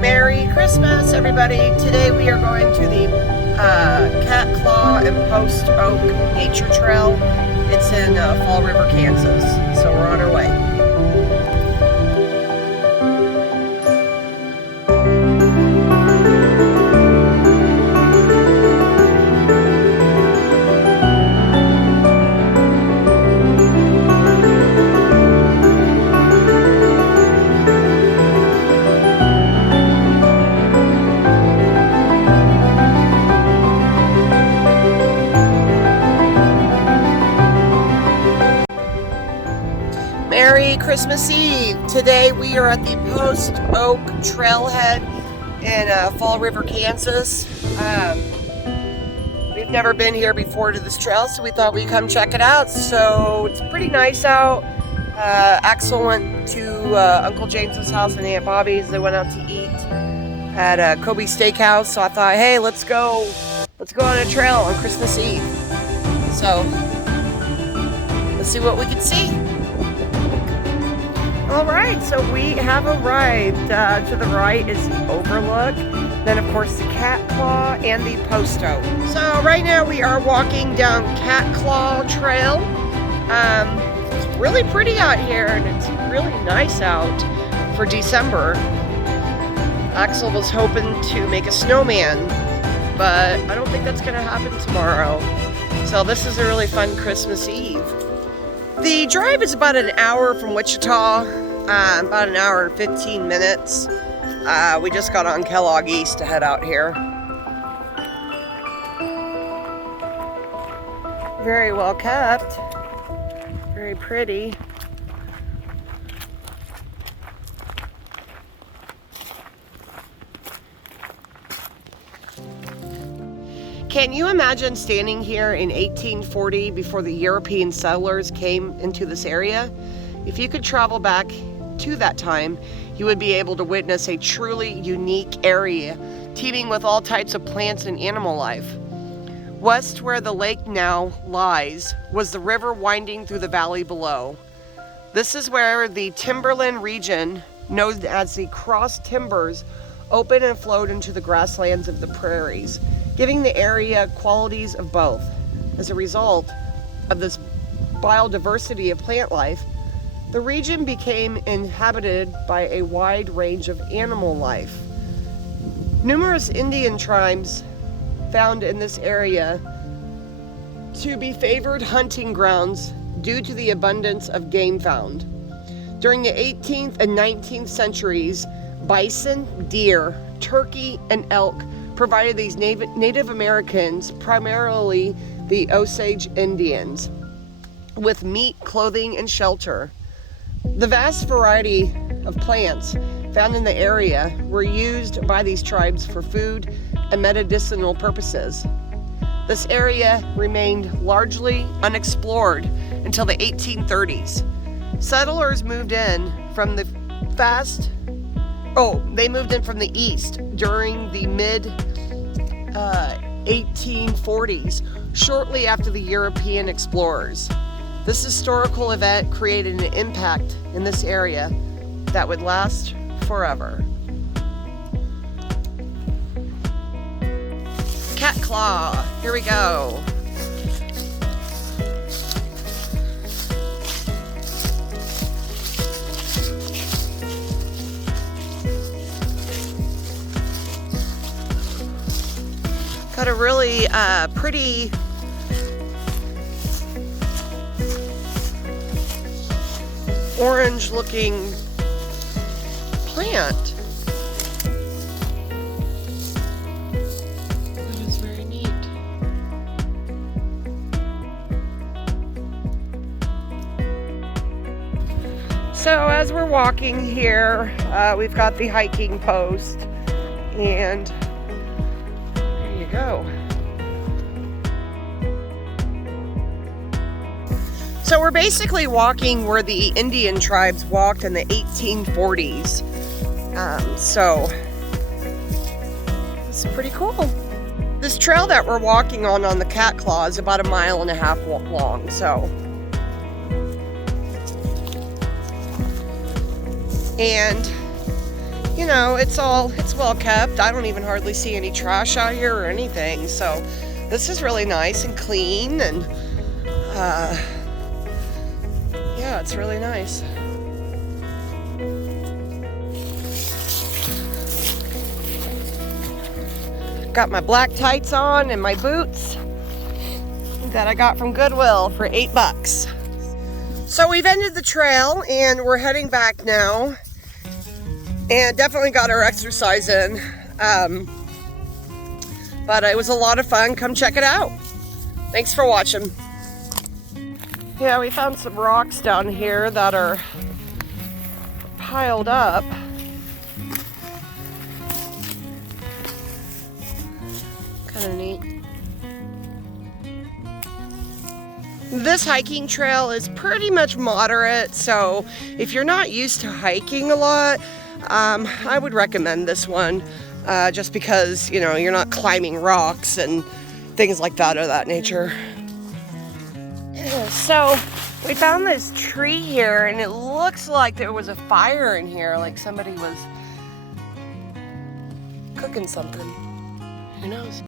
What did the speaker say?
Merry Christmas, everybody. Today we are going to the Cat Claw and Post Oak Nature Trail. It's in Fall River, Kansas. So we're on our way. Merry Christmas Eve. Today we are at the Post Oak Trailhead in Fall River, Kansas. We've never been here before to this trail, so we thought we'd come check it out. So it's pretty nice out. Axel went to Uncle James's house and Aunt Bobby's. They went out to eat at Kobe Steakhouse. So I thought, hey, let's go on a trail on Christmas Eve. So let's see what we can see. Alright, so we have arrived. To the right is the Overlook, then of course the Cat Claw and the Post Oak. So right now we are walking down Cat Claw Trail. It's really pretty out here and it's really nice out for December. Axel was hoping to make a snowman, but I don't think that's going to happen tomorrow. So this is a really fun Christmas Eve. The drive is about an hour from Wichita, about an hour and 15 minutes. We just got on Kellogg East to head out here. Very well kept, very pretty. Can you imagine standing here in 1840 before the European settlers came into this area? If you could travel back to that time, you would be able to witness a truly unique area teeming with all types of plants and animal life. West, where the lake now lies, was the river winding through the valley below. This is where the timberland region, known as the Cross Timbers, opened and flowed into the grasslands of the prairies, giving the area qualities of both. As a result of this biodiversity of plant life, the region became inhabited by a wide range of animal life. Numerous Indian tribes found in this area to be favored hunting grounds due to the abundance of game found. During the 18th and 19th centuries, bison, deer, turkey, and elk provided these Native Americans, primarily the Osage Indians, with meat, clothing, and shelter. The vast variety of plants found in the area were used by these tribes for food and medicinal purposes. This area remained largely unexplored until the 1830s. Settlers moved in from the east during the mid 1840s, shortly after the European explorers. This historical event created an impact in this area that would last forever. Cat Claw, here we go. Got a really pretty orange looking plant. That is very neat. So as we're walking here, we've got the hiking post, and there you go. So we're basically walking where the Indian tribes walked in the 1840s. So it's pretty cool. This trail that we're walking on the Cat Claw is about 1.5 miles long. So, and you know, it's well kept. I don't even hardly see any trash out here or anything. So this is really nice and clean, and yeah, it's really nice. Got my black tights on and my boots that I got from Goodwill for $8. So we've ended the trail and we're heading back now, and definitely got our exercise in. But it was a lot of fun. Come check it out. Thanks for watching. Yeah, we found some rocks down here that are piled up. Kind of neat. This hiking trail is pretty much moderate, so if you're not used to hiking a lot, I would recommend this one, just because, you know, you're not climbing rocks and things like that of that nature. So we found this tree here, and it looks like there was a fire in here, like somebody was cooking something. Who knows?